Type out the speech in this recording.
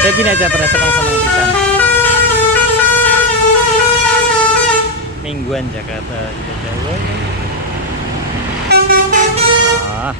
Kayak gini aja pada senang-senang pisan. Mingguan Jakarta sudah jauh. Ah.